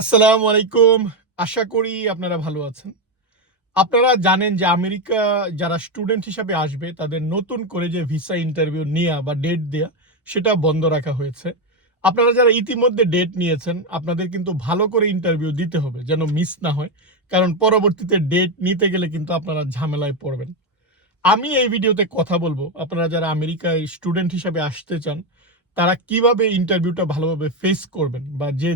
আসসালামু আলাইকুম। আশা করি আপনারা ভালো আছেন। আপনারা জানেন যে আমেরিকা যারা স্টুডেন্ট হিসাবে আসবে, তাদের নতুন করে যে ভিসা ইন্টারভিউ নেওয়া বা ডেট দেওয়া সেটা বন্ধ রাখা হয়েছে। আপনারা যারা ইতিমধ্যে ডেট নিয়েছেন, আপনাদের কিন্তু ভালো করে ইন্টারভিউ দিতে হবে, যেন মিস না হয়। কারণ পরবর্তীতে ডেট নিতে গেলে কিন্তু আপনারা ঝামেলায় পড়বেন। আমি এই ভিডিওতে কথা বলব। আপনারা যারা আমেরিকায় স্টুডেন্ট হিসাবে আসতে চান তারা কীভাবে ইন্টারভিউটা ভালোভাবে ফেস করবেন বা যে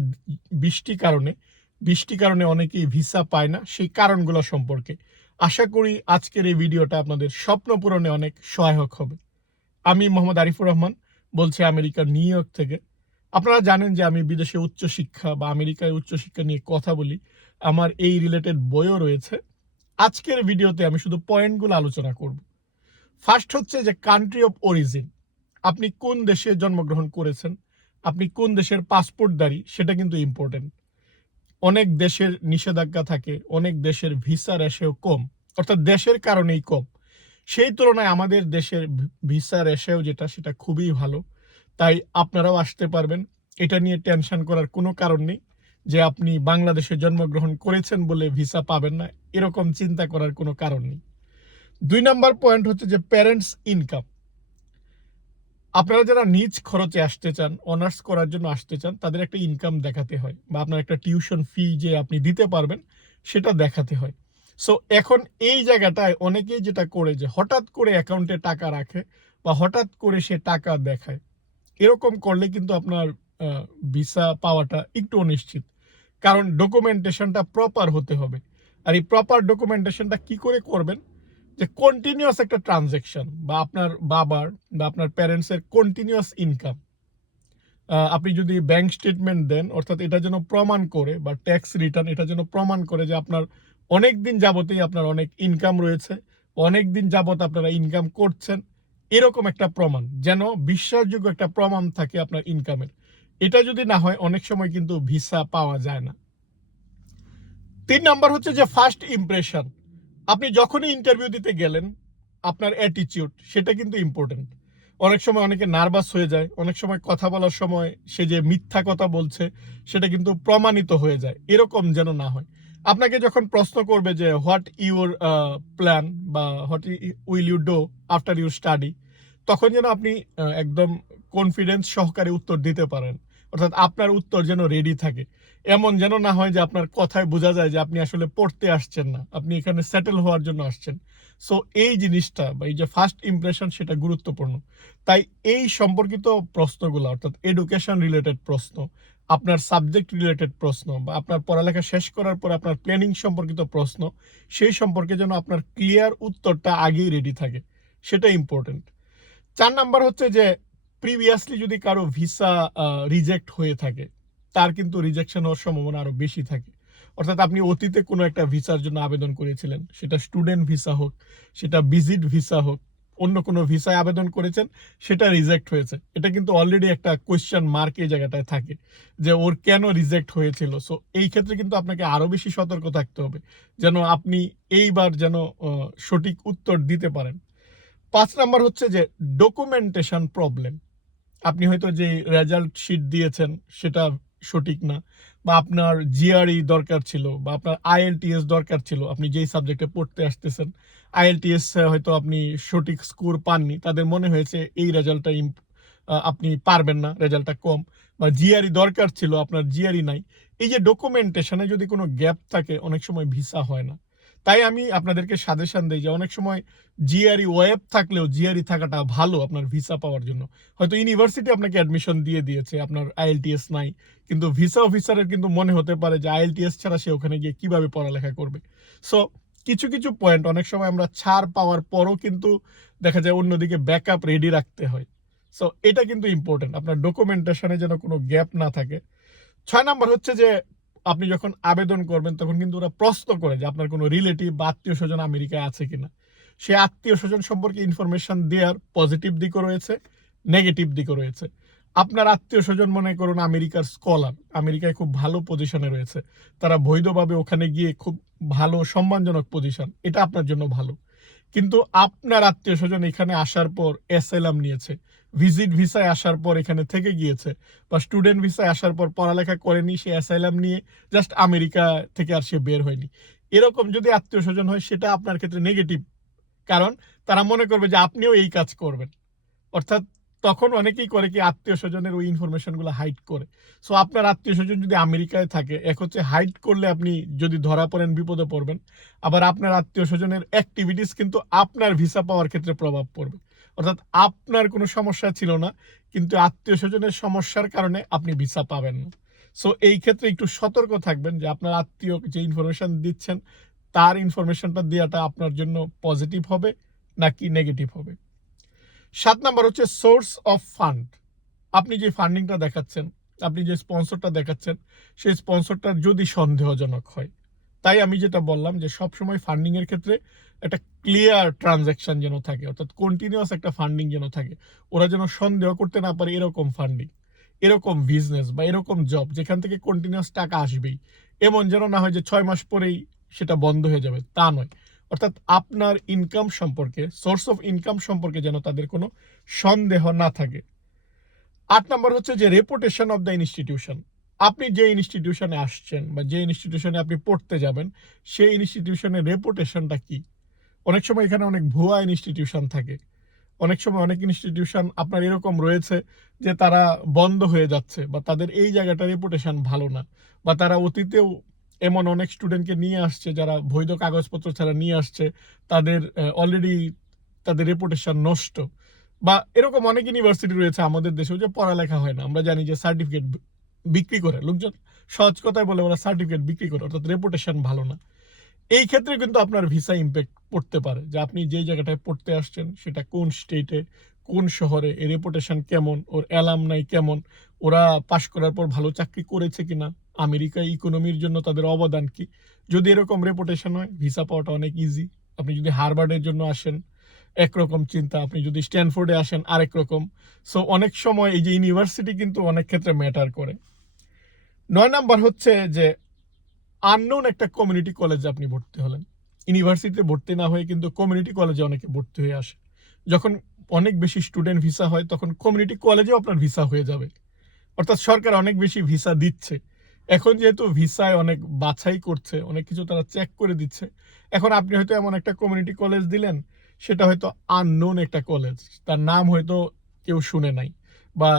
বৃষ্টি কারণে বৃষ্টি কারণে অনেকেই ভিসা পায় না, সেই কারণগুলো সম্পর্কে আশা করি আজকের এই ভিডিওটা আপনাদের স্বপ্ন পূরণে অনেক সহায়ক হবে। আমি মোহাম্মদ আরিফুর রহমান, বলছি আমেরিকার নিউ ইয়র্ক থেকে। আপনারা জানেন যে আমি বিদেশে উচ্চশিক্ষা বা আমেরিকায় উচ্চশিক্ষা নিয়ে কথা বলি, আমার এই রিলেটেড বইও রয়েছে। আজকের ভিডিওতে আমি শুধু পয়েন্টগুলো আলোচনা করব। ফার্স্ট হচ্ছে যে কান্ট্রি অফ অরিজিন আপনি কোন দেশে জন্মগ্রহণ করেছেন? আপনি কোন দেশের পাসপোর্টদারি সেটা কিন্তু ইম্পর্টেন্ট অনেক দেশের নিষেধাজ্ঞা থাকে, অনেক দেশের ভিসা রেশেও কম, অর্থাৎ দেশের কারণেই কম। সেই তুলনায় আমাদের দেশের ভিসা রেশেও যেটা, সেটা খুবই ভালো। তাই আপনারাও আসতে পারবেন। এটা নিয়ে টেনশন করার কোনো কারণ নেই যে আপনি বাংলাদেশে জন্মগ্রহণ করেছেন বলে ভিসা পাবেন না, এরকম চিন্তা করার কোনো কারণ নেই। দুই নাম্বার পয়েন্ট হচ্ছে যে প্যারেন্টস ইনকাম আপনারা যারা নিজ খরচে আসতে চান অনার্স করার জন্য আসতে চান, তাদের একটা ইনকাম দেখাতে হয় বা আপনার একটা টিউশন ফি যে আপনি দিতে পারবেন, সেটা দেখাতে হয়। সো এখন এই জায়গাটায় অনেকেই যেটা করে যে হঠাৎ করে অ্যাকাউন্টে টাকা রাখে বা হঠাৎ করে সে টাকা দেখায়। এরকম করলে কিন্তু আপনার ভিসা পাওয়াটা একটু অনিশ্চিত। কারণ ডকুমেন্টেশনটা প্রপার হতে হবে। আর এই প্রপার ডকুমেন্টেশনটা কি করে করবেন? যে কন্টিনিউয়াস একটা ট্রানজেকশন বা আপনার বাবার বা আপনার প্যারেন্টসের কন্টিনিউয়াস ইনকাম আপনি যদি ব্যাংক স্টেটমেন্ট দেন, অর্থাৎ এটা যেন প্রমাণ করে বা ট্যাক্স রিটার্ন এটা যেন প্রমাণ করে যে আপনার অনেক দিন যাবতেই আপনার অনেক ইনকাম রয়েছে, অনেক দিন যাবত আপনারা ইনকাম করছেন, এরকম একটা প্রমাণ, যেন বিশ্বাসযোগ্য একটা প্রমাণ থাকে আপনার ইনকামের এটা যদি না হয়, অনেক সময় কিন্তু ভিসা পাওয়া যায় না। তিন নাম্বার হচ্ছে যে ফার্স্ট ইমপ্রেশন আপনি যখনই ইন্টারভিউ দিতে গেলেন, আপনার অ্যাটিচিউড সেটা কিন্তু ইম্পর্টেন্ট অনেক সময় অনেকে নার্ভাস হয়ে যায়, অনেক সময় কথা বলার সময় সে যে মিথ্যা কথা বলছে, সেটা কিন্তু প্রমাণিত হয়ে যায়, এরকম যেন না হয়। আপনাকে যখন প্রশ্ন করবে যে হোয়াট ইউর প্ল্যান বা what will you do after your study তখন যেন আপনি একদম কনফিডেন্স সহকারে উত্তর দিতে পারেন, অর্থাৎ আপনার উত্তর যেন রেডি থাকে। এমন যেন না হয় যে আপনার কথায় বোঝা যায় যে আপনি আসলে পড়তে আসছেন না। আপনি এখানে সেটেল হওয়ার জন্য আসছেন। সো এই জিনিসটা বা এই যে ফার্স্ট ইমপ্রেশন সেটা গুরুত্বপূর্ণ। তাই এই সম্পর্কিত প্রশ্নগুলো, অর্থাৎ এডুকেশন রিলেটেড প্রশ্ন, আপনার সাবজেক্ট রিলেটেড প্রশ্ন বা আপনার পড়ালেখা শেষ করার পর আপনার প্ল্যানিং সম্পর্কিত প্রশ্ন, সেই সম্পর্কে যেন আপনার ক্লিয়ার উত্তরটা আগেই রেডি থাকে। সেটা ইম্পর্টেন্ট চার নাম্বার হচ্ছে যে প্রিভিয়াসলি যদি কারও ভিসা রিজেক্ট হয়ে থাকে তার কিন্তু রিজেকশন হওয়ার সম্ভাবনা আরও বেশি থাকে। অর্থাৎ আপনি অতীতে কোনো একটা ভিসার জন্য আবেদন করেছিলেন, সেটা স্টুডেন্ট ভিসা হোক, সেটা ভিজিট ভিসা হোক, অন্য কোনো ভিসায় আবেদন করেছেন, সেটা রিজেক্ট হয়েছে। এটা কিন্তু অলরেডি একটা কোয়েশ্চেন মার্ক এই জায়গাটায় থাকে যে ওর কেন রিজেক্ট হয়েছিল। সো এই ক্ষেত্রে কিন্তু আপনাকে আরও বেশি সতর্ক থাকতে হবে যেন আপনি এইবার যেন সঠিক উত্তর দিতে পারেন। পাঁচ নাম্বার হচ্ছে যে ডকুমেন্টেশন প্রবলেম আপনি হয়তো যে রেজাল্ট শিট দিয়েছেন, সেটা সঠিক না, বা আপনার জিআরই দরকার ছিল, বা আপনার আইএলটিএস দরকার ছিল, আপনি যেই সাবজেক্টে পড়তে আসতেছেন আইএলটিএস হয়তো আপনি সঠিক স্কোর পাননি, তাদের মনে হয়েছে এই রেজাল্টটা ইম আপনি পারবেন না রেজাল্টটা কম, বা জিআরই দরকার ছিল, আপনার জিআরই নাই, এই যে ডকুমেন্টেশনে যদি কোনো গ্যাপ থাকে, অনেক সময় ভিসা হয় না। তাই আমি আপনাদেরকে সাজেশন দিই যে অনেক সময় জিআরই ওয়েব থাকলেও জিআরই থাকাটা ভালো আপনার ভিসা পাওয়ার জন্য। হয়তো ইউনিভার্সিটি আপনাকে অ্যাডমিশন দিয়ে দিয়েছে, আপনার আইএলটিএস নাই, কিন্তু ভিসা অফিসারের কিন্তু মনে হতে পারে যে আইএলটিএস ছাড়া সে ওখানে গিয়ে কীভাবে পড়ালেখা করবে। সো কিছু কিছু পয়েন্ট অনেক সময় আমরা ছাড় পাওয়ার পরও কিন্তু দেখা যায় অন্যদিকে ব্যাকআপ রেডি রাখতে হয়। সো এটা কিন্তু ইম্পর্টেন্ট আপনার ডকুমেন্টেশনে যেন কোনো গ্যাপ না থাকে। ছয় নাম্বার হচ্ছে যে আপনি যখন আবেদন করবেন, তখন কিন্তু ওরা প্রশ্ন করে যে আপনার কোনো রিলেটিভ বা আত্মীয় স্বজন আমেরিকায় আছে কিনা। সে আত্মীয় স্বজন সম্পর্কে ইনফরমেশন দেওয়ার পজিটিভ দিকও রয়েছে নেগেটিভ দিকও রয়েছে। আপনার আত্মীয় স্বজন মনে করুন আমেরিকার স্কলার আমেরিকায় খুব ভালো পজিশনে রয়েছে। তারা বৈধভাবে ওখানে গিয়ে খুব ভালো, সম্মানজনক পজিশন এটা আপনার জন্য ভালো। কিন্তু আপনার আত্মীয় স্বজন এখানে আসার পর এসএলএম নিয়েছে। ভিজিট ভিসায় আসার পর এখানে থেকে গিয়েছে বা স্টুডেন্ট ভিসায় আসার পর পড়ালেখা করেনি সে অ্যাসাইলাম নিয়ে জাস্ট আমেরিকা থেকে আর সে বের হয়নি। এরকম যদি আত্মীয় স্বজন হয়, সেটা আপনার ক্ষেত্রে নেগেটিভ কারণ তারা মনে করবে যে আপনিও এই কাজ করবেন। অর্থাৎ তখন অনেকেই করে কি আত্মীয় স্বজনের ওই ইনফরমেশনগুলো হাইড করে। সো আপনার আত্মীয় স্বজন যদি আমেরিকায় থাকে এক হচ্ছে হাইড করলে আপনি যদি ধরা পড়েন, বিপদে পড়বেন। আবার আপনার আত্মীয় স্বজনের অ্যাক্টিভিটিস কিন্তু আপনার ভিসা পাওয়ার ক্ষেত্রে প্রভাব পড়বে। অর্থাৎ আপনার কোনো সমস্যা ছিল না, কিন্তু আত্মীয় স্বজনের সমস্যার কারণে আপনি ভিসা পাবেন না। সো এই ক্ষেত্রে একটু সতর্ক থাকবেন যে আপনার আত্মীয় যে ইনফরমেশন দিচ্ছেন, তার ইনফরমেশনটা দেওয়াটা আপনার জন্য পজিটিভ হবে নাকি নেগেটিভ হবে। সাত নাম্বার হচ্ছে সোর্স অফ ফান্ড। আপনি যে ফান্ডিংটা দেখাচ্ছেন, আপনি যে স্পন্সরটা দেখাচ্ছেন, সেই স্পন্সরটা যদি সন্দেহজনক হয়, তাই আমি যেটা বললাম যে সবসময় ফান্ডিং এর ক্ষেত্রে একটা ক্লিয়ার ট্রানজ্যাকশন যেন থাকে, অর্থাৎ কন্টিনিউয়াস একটা ফান্ডিং যেন থাকে, ওরা যেন সন্দেহ করতে না পারে এরকম ফান্ডিং, এরকম বিজনেস বা এরকম জব যেখান থেকে কন্টিনিউয়াস টাকা আসবেই। এমন যেন না হয় যে ছয় মাস পরেই সেটা বন্ধ হয়ে যাবে, তা নয়। অর্থাৎ আপনার ইনকাম সম্পর্কে সোর্স অফ ইনকাম সম্পর্কে যেন তাদের কোনো সন্দেহ না থাকে। আট নম্বর হচ্ছে যে রেপুটেশন অফ দ্য ইনস্টিটিউশন আপনি যে ইনস্টিটিউশনে আসছেন বা যে ইনস্টিটিউশনে আপনি পড়তে যাবেন, সেই ইনস্টিটিউশনের রেপুটেশনটা কি? অনেক সময় এখানে অনেক ভুয়া ইনস্টিটিউশন থাকে। অনেক সময় অনেক ইনস্টিটিউশন আপনার এরকম রয়েছে যে, তারা বন্ধ হয়ে যাচ্ছে বা তাদের এই জায়গাটা রেপুটেশন ভালো না বা তারা অতীতেও এমন অনেক স্টুডেন্টকে নিয়ে আসছে যারা বৈধ কাগজপত্র ছাড়া নিয়ে আসছে, তাদের অলরেডি তাদের রেপুটেশন নষ্ট। বা এরকম অনেক ইউনিভার্সিটি রয়েছে আমাদের দেশেও যে পড়ালেখা হয় না। আমরা জানি যে সার্টিফিকেট বিক্রি করে। লোকজন সহজ কথায় বলে ওরা সার্টিফিকেট বিক্রি করে, অর্থাৎ রেপুটেশন ভালো না। এই ক্ষেত্রে কিন্তু আপনার ভিসা ইম্প্যাক্ট পড়তে পারে যে আপনি যেই জায়গাটায় পড়তে আসছেন, সেটা কোন স্টেটে কোন শহরে এর রেপুটেশন কেমন, ওর অ্যালাম নাই কেমন, ওরা পাশ করার পর ভালো চাকরি করেছে কিনা আমেরিকা ইকোনমির জন্য তাদের অবদান কি? যদি এরকম রেপুটেশন হয় ভিসা পাওয়াটা অনেক ইজি আপনি যদি হারবার্ডের জন্য আসেন, একরকম চিন্তা। আপনি যদি স্ট্যানফোর্ডে আসেন, আরেক রকম। সো অনেক সময় এই যে ইউনিভার্সিটি কিন্তু অনেক ক্ষেত্রে ম্যাটার করে। নয় নাম্বার হচ্ছে যে আননোন একটা কমিউনিটি কলেজে আপনি ভর্তি হলেন। ইউনিভার্সিটিতে ভর্তি না হয়ে কিন্তু কমিউনিটি কলেজে অনেকে ভর্তি হয়ে আসে। যখন অনেক বেশি স্টুডেন্ট ভিসা হয়, তখন কমিউনিটি কলেজেও আপনার ভিসা হয়ে যাবে। অর্থাৎ সরকার অনেক বেশি ভিসা দিচ্ছে। এখন যেহেতু ভিসায় অনেক বাছাই করছে, অনেক কিছু তারা চেক করে দিচ্ছে, এখন আপনি হয়তো এমন একটা কমিউনিটি কলেজ দিলেন, সেটা হয়তো আননোন একটা কলেজ তার নাম হয়তো কেউ শুনে নাই, বা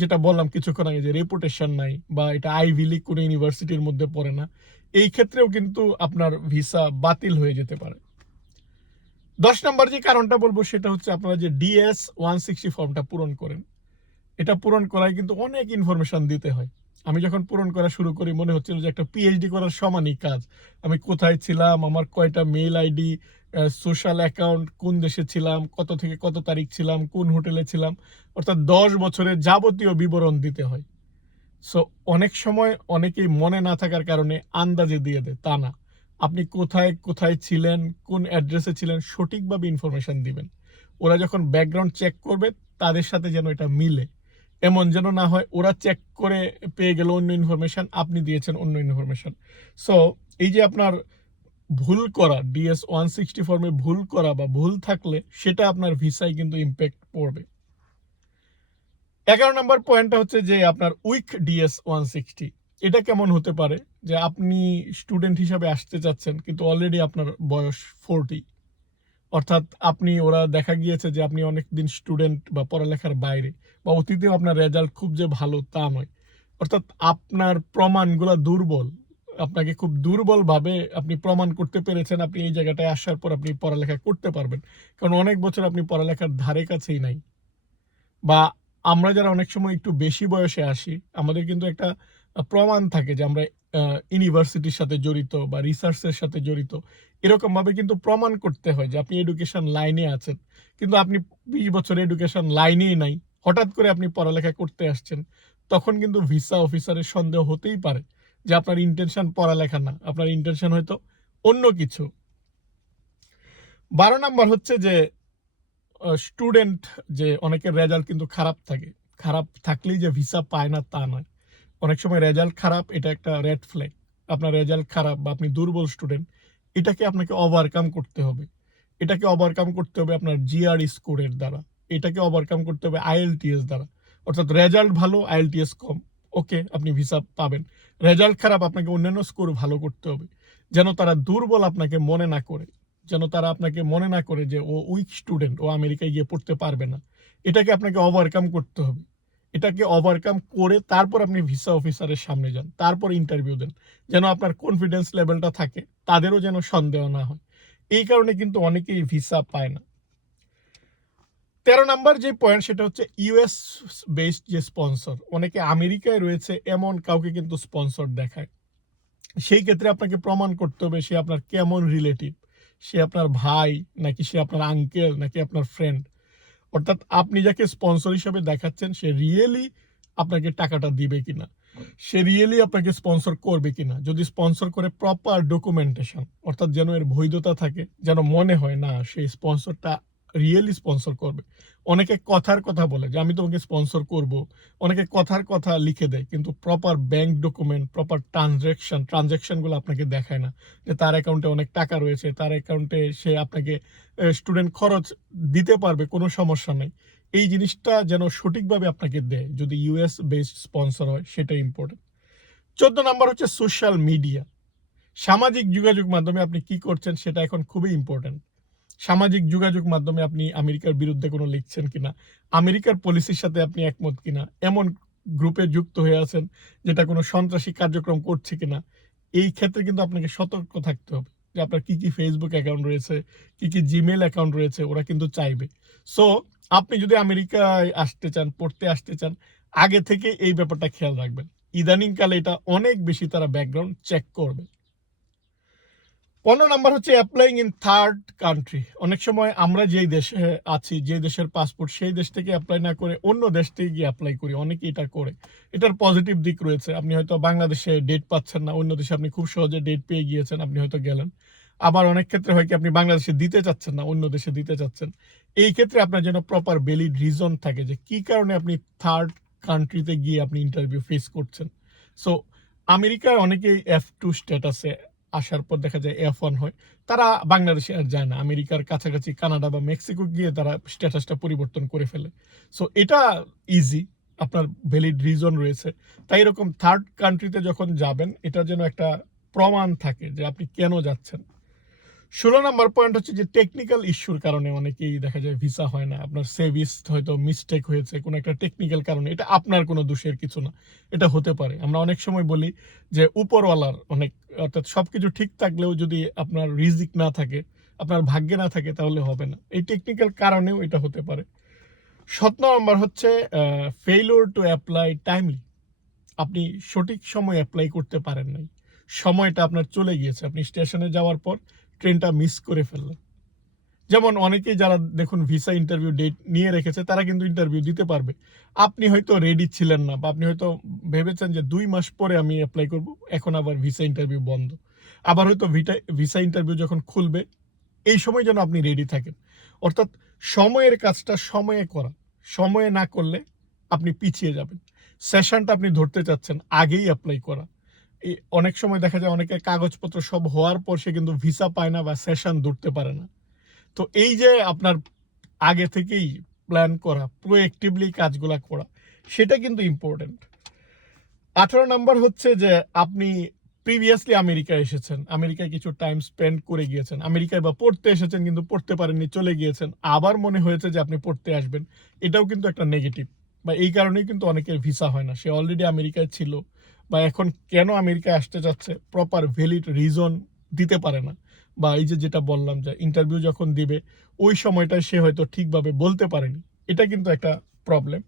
যেটা বললাম কিছুক্ষণ আগে যে রেপুটেশন নাই, বা এটা আইভি লিগ কোনো ইউনিভার্সিটির মধ্যে পড়ে না, এই ক্ষেত্রেও কিন্তু আপনার ভিসা বাতিল হয়ে যেতে পারে। দশ নম্বর যে কারণটা বলব, সেটা হচ্ছে আপনারা যে ডিএস ওয়ান সিক্সটি ফর্মটা পূরণ করেন, এটা পূরণ করায় কিন্তু অনেক ইনফরমেশন দিতে হয়। আমি যখন পূরণ করা শুরু করি, মনে হচ্ছিল যে একটা পিএইচডি করার সমানই কাজ। আমি কোথায় ছিলাম, আমার কয়টা মেইল আইডি সোশ্যাল অ্যাকাউন্ট কোন দেশে ছিলাম, কত থেকে কত তারিখ ছিলাম, কোন হোটেলে ছিলাম, অর্থাৎ দশ বছরের যাবতীয় বিবরণ দিতে হয়। সো অনেক সময় অনেকেই মনে না থাকার কারণে আন্দাজে দিয়ে দেয়, তা না। আপনি কোথায় কোথায় ছিলেন, কোন অ্যাড্রেসে ছিলেন, সঠিকভাবে ইনফরমেশন দিবেন। ওরা যখন ব্যাকগ্রাউন্ড চেক করবে, তাদের সাথে যেন এটা মিলে। এমন যেন না হয় ওরা চেক করে পেয়ে গেল অন্য ইনফরমেশন আপনি দিয়েছেন অন্য ইনফরমেশন সো এই যে আপনার ভুল করা ডিএস ওয়ান সিক্সটি ফর্মে ভুল করা বা ভুল থাকলে সেটা আপনার ভিসায় কিন্তু ইম্প্যাক্ট পড়বে। এগারো নম্বর পয়েন্টটা হচ্ছে যে আপনার উইক ডিএস ওয়ান সিক্সটি এটা কেমন হতে পারে? যে আপনি স্টুডেন্ট হিসাবে আসতে চাচ্ছেন, কিন্তু অলরেডি আপনার বয়স ফোরটি অর্থাৎ আপনি, ওরা দেখা গিয়েছে যে আপনি অনেক দিন স্টুডেন্ট বা পড়ালেখার বাইরে বা অতীতেও আপনার রেজাল্ট খুব যে ভালো তা নয়। অর্থাৎ আপনার প্রমাণগুলো দুর্বল। আপনাকে খুব দুর্বলভাবে আপনি প্রমাণ করতে পেরেছেন, আপনি এই জায়গাটায় আসার পর আপনি পড়ালেখা করতে পারবেন। কারণ অনেক বছর আপনি পড়ালেখার ধারে কাছেই নাই। বা আমরা যারা অনেক সময় একটু বেশি বয়সে আসি, আমাদের কিন্তু একটা প্রমাণ থাকে যে আমরা ইউনিভার্সিটির সাথে জড়িত বা রিসার্চের সাথে জড়িত এরকম ভাবে কিন্তু প্রমাণ করতে হয় যে আপনি এডুকেশন লাইনে আছেন। কিন্তু আপনি বিশ বছর এডুকেশন লাইনেই নাই, হঠাৎ করে আপনি পড়ালেখা করতে আসছেন, তখন কিন্তু ভিসা অফিসারের সন্দেহ হতেই পারে যে আপনার ইন্টেনশন পড়ালেখা না, আপনার ইন্টেনশন হয়তো অন্য কিছু। বারো নাম্বার হচ্ছে যে স্টুডেন্ট যে অনেকের রেজাল্ট কিন্তু খারাপ থাকে। খারাপ থাকলেই যে ভিসা পায় না তা নয়। অনেক সময় রেজাল্ট খারাপ, এটা একটা রেড ফ্ল্যাগ আপনার রেজাল্ট খারাপ বা আপনি দুর্বল স্টুডেন্ট এটাকে আপনাকে ওভারকাম করতে হবে। এটাকে ওভারকাম করতে হবে আপনার জিআর স্কোরের দ্বারা। এটাকে ওভারকাম করতে হবে আইএলটিএস দ্বারা। অর্থাৎ রেজাল্ট ভালো আইএলটিএস কম। ওকে, আপনি ভিসা পাবেন। রেজাল্ট খারাপ, আপনাকে অন্যান্য স্কোর ভালো করতে হবে। যেন তারা দুর্বল আপনাকে মনে না করে। যেন তারা আপনাকে মনে না করে যে ও উইক স্টুডেন্ট ও আমেরিকায় গিয়ে পড়তে পারবে না। এটাকে আপনাকে ওভারকাম করতে হবে। এটাকে ওভারকাম করে তারপর আপনি ভিসা অফিসারের সামনে যান, তারপর ইন্টারভিউ দেন। যেন আপনার কনফিডেন্স লেভেলটা থাকে, তাদেরও যেন সন্দেহ না হয়। এই কারণে কিন্তু অনেকেই ভিসা পায় না। তেরো নাম্বার যে পয়েন্ট সেটা হচ্ছে ইউএস বেসড যে স্পন্সর অনেকে আমেরিকায় রয়েছে, এমন কাউকে কিন্তু স্পন্সর দেখায়। সেই ক্ষেত্রে আপনাকে প্রমাণ করতে হবে, সে আপনার কেমন রিলেটিভ সে আপনার ভাই, নাকি সে আপনার আঙ্কেল নাকি আপনার ফ্রেন্ড অর্থাৎ আপনি যাকে স্পন্সর হিসেবে দেখাচ্ছেন, সে রিয়েলি আপনাকে টাকাটা দিবে কিনা। সে রিয়েলি আপনাকে স্পন্সর করবে কিনা। যদি স্পন্সর করে প্রপার ডকুমেন্টেশন অর্থাৎ যেন এর বৈধতা থাকে, যেন মনে হয়, না সেই স্পন্সরটা রিয়েলি স্পন্সর করবে। অনেকে কথার কথা বলে যে, আমি তোমাকে স্পন্সর করব। অনেকে কথার কথা লিখে দেয়, কিন্তু proper bank document proper transaction ট্রানজ্যাকশনগুলো আপনাকে দেখায় না। যে তার অ্যাকাউন্টে অনেক টাকা রয়েছে, তার অ্যাকাউন্টে সে আপনাকে স্টুডেন্ট খরচ দিতে পারবে, কোনো সমস্যা নেই। এই জিনিসটা যেন সঠিকভাবে আপনাকে দেয়, যদি ইউএস বেসড স্পন্সর হয় সেটা ইম্পর্টেন্ট চোদ্দ নাম্বার হচ্ছে সোশ্যাল মিডিয়া সামাজিক যোগাযোগ মাধ্যমে আপনি কি করছেন, সেটা এখন খুবই ইম্পর্টেন্ট সামাজিক যোগাযোগ মাধ্যমে আপনি আমেরিকার বিরুদ্ধে কোনো লিখছেন কিনা, আমেরিকার পলিসির সাথে আপনি একমত কিনা, এমন গ্রুপে যুক্ত হয়ে আছেন যেটা কোনো সন্ত্রাসী কার্যক্রম করছে কিনা, এই ক্ষেত্রে কিন্তু আপনাকে সতর্ক থাকতে হবে যে আপনার কি কি ফেসবুক অ্যাকাউন্ট রয়েছে, কি কি জিমেল অ্যাকাউন্ট রয়েছে, ওরা কিন্তু চাইবে। সো আপনি যদি আমেরিকায় আসতে চান, পড়তে আসতে চান, আগে থেকে এই ব্যাপারটা খেয়াল রাখবেন। ইদানিংকালে এটা অনেক বেশি তারা ব্যাকগ্রাউন্ড চেক করবে। পনেরো নাম্বার হচ্ছে অ্যাপ্লাইং ইন থার্ড কান্ট্রি অনেক সময় আমরা যেই দেশে আছি, যে দেশের পাসপোর্ট সেই দেশ থেকে অ্যাপ্লাই না করে অন্য দেশ থেকে গিয়ে অ্যাপ্লাই করি। অনেকে এটা করে। এটার পজিটিভ দিক রয়েছে। আপনি হয়তো বাংলাদেশে ডেট পাচ্ছেন না, অন্য দেশে আপনি খুব সহজে ডেট পেয়ে গিয়েছেন, আপনি হয়তো গেলেন। আবার অনেক ক্ষেত্রে হয় কি, আপনি বাংলাদেশে দিতে চাচ্ছেন না, অন্য দেশে দিতে চাচ্ছেন। এই ক্ষেত্রে আপনার যেন প্রপার ভ্যালিড রিজন থাকে যে কি কারণে আপনি থার্ড কান্ট্রিতে গিয়ে আপনি ইন্টারভিউ ফেস করছেন। সো আমেরিকার অনেকেই এফ টু স্ট্যাটাসে আসার পর দেখা যায় এফ ওয়ান হয়। তারা বাংলাদেশে আর যায় না। আমেরিকার কাছাকাছি কানাডা বা মেক্সিকো গিয়ে তারা স্ট্যাটাসটা পরিবর্তন করে ফেলে। সো এটা ইজি আপনার ভ্যালিড রিজন রয়েছে। তাই এরকম থার্ড কান্ট্রিতে যখন যাবেন, এটা যেন একটা প্রমাণ থাকে যে আপনি কেন যাচ্ছেন। ষোলো নম্বর পয়েন্ট হচ্ছে যে টেকনিক্যাল ইস্যুর কারণে অনেকেই দেখা যায় ভিসা হয় না। আপনার সেভিস হয়তো মিস্টেক হয়েছে কোনো একটা টেকনিক্যাল কারণে। এটা আপনার কোনো দোষের কিছু না। এটা হতে পারে। আমরা অনেক সময় বলি যে উপরওয়ালার অনেক, অর্থাৎ সব কিছু ঠিক থাকলেও যদি আপনার রিজিক না থাকে, আপনার ভাগ্যে না থাকে তাহলে হবে না। এই টেকনিক্যাল কারণেও এটা হতে পারে। সত নম্বর হচ্ছে ফেইলোর টু অ্যাপ্লাই টাইমলি আপনি সঠিক সময় অ্যাপ্লাই করতে পারেন নাই। সময়টা আপনার চলে গিয়েছে। আপনি স্টেশনে যাওয়ার পর ট্রেনটা মিস করে ফেললেন যেমন অনেকেই যারা দেখুন ভিসা ইন্টারভিউ ডেট নিয়ে রেখেছে, তারা কিন্তু ইন্টারভিউ দিতে পারবে। আপনি হয়তো রেডি ছিলেন না, বা আপনি হয়তো ভেবেছেন যে দুই মাস পরে আমি অ্যাপ্লাই করব, এখন আবার ভিসা ইন্টারভিউ বন্ধ। আবার হয়তো ভিটা, ভিসা ইন্টারভিউ যখন খুলবে, এই সময় যেন আপনি রেডি থাকেন। অর্থাৎ সময়ের কাজটা সময়ে করা, সময়ে না করলে আপনি পিছিয়ে যাবেন। সেশনটা আপনি ধরতে চাচ্ছেন, আগেই অ্যাপ্লাই করা। অনেক সময় দেখা যায় অনেকের কাগজপত্র সব হওয়ার পর সে কিন্তু ভিসা পায় না বা সেশন ধরতে পারে না। তো এই যে আপনার আগে থেকেই প্ল্যান করা প্রোয়েক্টিভলি কাজগুলো করা, সেটা কিন্তু ইম্পর্টেন্ট আঠারো নাম্বার হচ্ছে যে আপনি প্রিভিয়াসলি আমেরিকায় এসেছেন, আমেরিকায় কিছু টাইম স্পেন্ড করে গিয়েছেন। আমেরিকায় বা পড়তে এসেছেন কিন্তু পড়তে পারেননি, চলে গিয়েছেন। আবার মনে হয়েছে যে আপনি পড়তে আসবেন। এটাও কিন্তু একটা নেগেটিভ বা এই কারণেই কিন্তু অনেকের ভিসা হয় না। সে অলরেডি আমেরিকায় ছিল। বা এখন কেন আমেরিকায় আসতে যাচ্ছে প্রপার ভ্যালিড রিজন দিতে পারে না? বা এই যে যেটা বললাম যে ইন্টারভিউ যখন দিবে, ওই সময়টায় সে হয়তো ঠিকভাবে বলতে পারেনি। এটা কিন্তু একটা প্রবলেম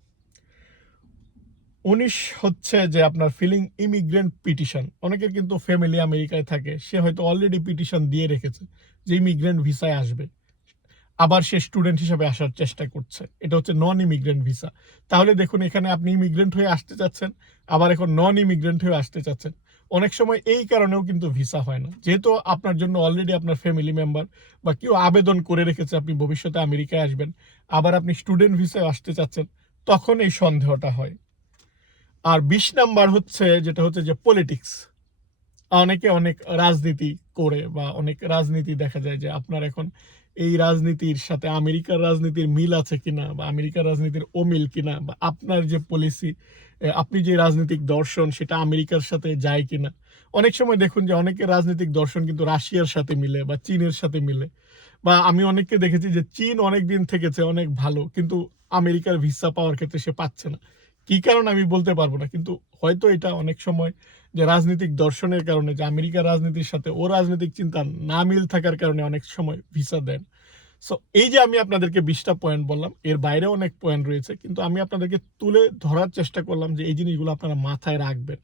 উনিশ হচ্ছে যে আপনার ফিলিং ইমিগ্রেন্ট পিটিশন অনেকের কিন্তু ফ্যামিলি আমেরিকায় থাকে, সে হয়তো অলরেডি পিটিশন দিয়ে রেখেছে যে ইমিগ্রেন্ট ভিসায় আসবে। আবার সে স্টুডেন্ট হিসেবে আসার চেষ্টা করছে। এটা হচ্ছে নন ইমিগ্রেন্ট ভিসা তাহলে দেখুন, এখানে আপনি ইমিগ্রেন্ট হয়ে আসতে চাচ্ছেন, আবার এখন নন ইমিগ্রেন্ট হয়ে আসতে চাচ্ছেন। অনেক সময় এই কারণেও কিন্তু ভিসা হয় না। যেহেতু আপনার জন্য অলরেডি আপনার ফ্যামিলি মেম্বার বা কেউ আবেদন করে রেখেছে, আপনি ভবিষ্যতে আমেরিকায় আসবেন, আবার আপনি স্টুডেন্ট ভিসায় আসতে চাচ্ছেন, তখন এই সন্দেহটা হয়। আর বিশ নাম্বার হচ্ছে, যেটা হচ্ছে যে পলিটিক্স অনেকে অনেক রাজনীতি করে বা অনেক রাজনীতি দেখা যায় যে আপনার এখন এই রাজনীতির সাথে আমেরিকার রাজনীতির মিল আছে কিনা বা আমেরিকার রাজনীতির অমিল কিনা বা আপনার যে পলিসি আপনি যে রাজনৈতিক দর্শন সেটা আমেরিকার সাথে যায় কিনা? অনেক সময় দেখুন যে অনেকের রাজনৈতিক দর্শন কিন্তু রাশিয়ার সাথে মিলে বা চীনের সাথে মিলে। বা আমি অনেককে দেখেছি যে চীন অনেক দিন থেকেছে অনেক ভালো, কিন্তু আমেরিকার ভিসা পাওয়ার ক্ষেত্রে সে পাচ্ছে না। কি কারণ আমি বলতে পারব না, কিন্তু হয়তো এটা অনেক সময় যে রাজনৈতিক দর্শনের কারণে, যে আমেরিকার রাজনীতির সাথে ও রাজনৈতিক চিন্তা না মিল থাকার কারণে অনেক সময় ভিসা দেন। সো এই যে আমি আপনাদেরকে বিশটা পয়েন্ট বললাম, এর বাইরে অনেক পয়েন্ট রয়েছে, কিন্তু আমি আপনাদেরকে তুলে ধরার চেষ্টা করলাম যে এই জিনিসগুলো আপনারা মাথায় রাখবেন।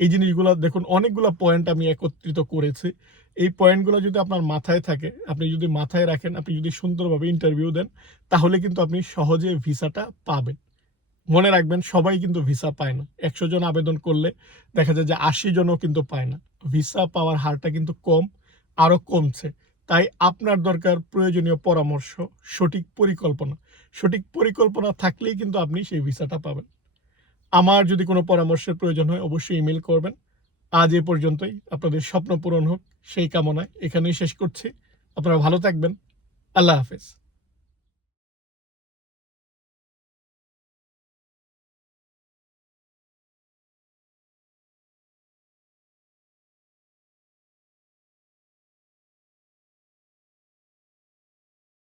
এই জিনিসগুলো, দেখুন, অনেকগুলো পয়েন্ট আমি একত্রিত করেছি। এই পয়েন্টগুলো যদি আপনার মাথায় থাকে, আপনি যদি মাথায় রাখেন, আপনি যদি সুন্দরভাবে ইন্টারভিউ দেন, তাহলে কিন্তু আপনি সহজে ভিসাটা পাবেন। মনে রাখবেন, সবাই কিন্তু ভিসা পায় না। একশো জন আবেদন করলে দেখা যায় যে আশি জনও কিন্তু পায় না। ভিসা পাওয়ার হারটা কিন্তু কম, আরও কমছে। তাই আপনার দরকার প্রয়োজনীয় পরামর্শ, সঠিক পরিকল্পনা। সঠিক পরিকল্পনা থাকলেই কিন্তু আপনি সেই ভিসাটা পাবেন। আমার যদি কোনো পরামর্শের প্রয়োজন হয়, অবশ্যই ইমেল করবেন। আজ এ পর্যন্তই। আপনাদের স্বপ্ন পূরণ হোক, সেই কামনায় এখানেই শেষ করছি। আপনারা ভালো থাকবেন। আল্লাহ হাফেজ।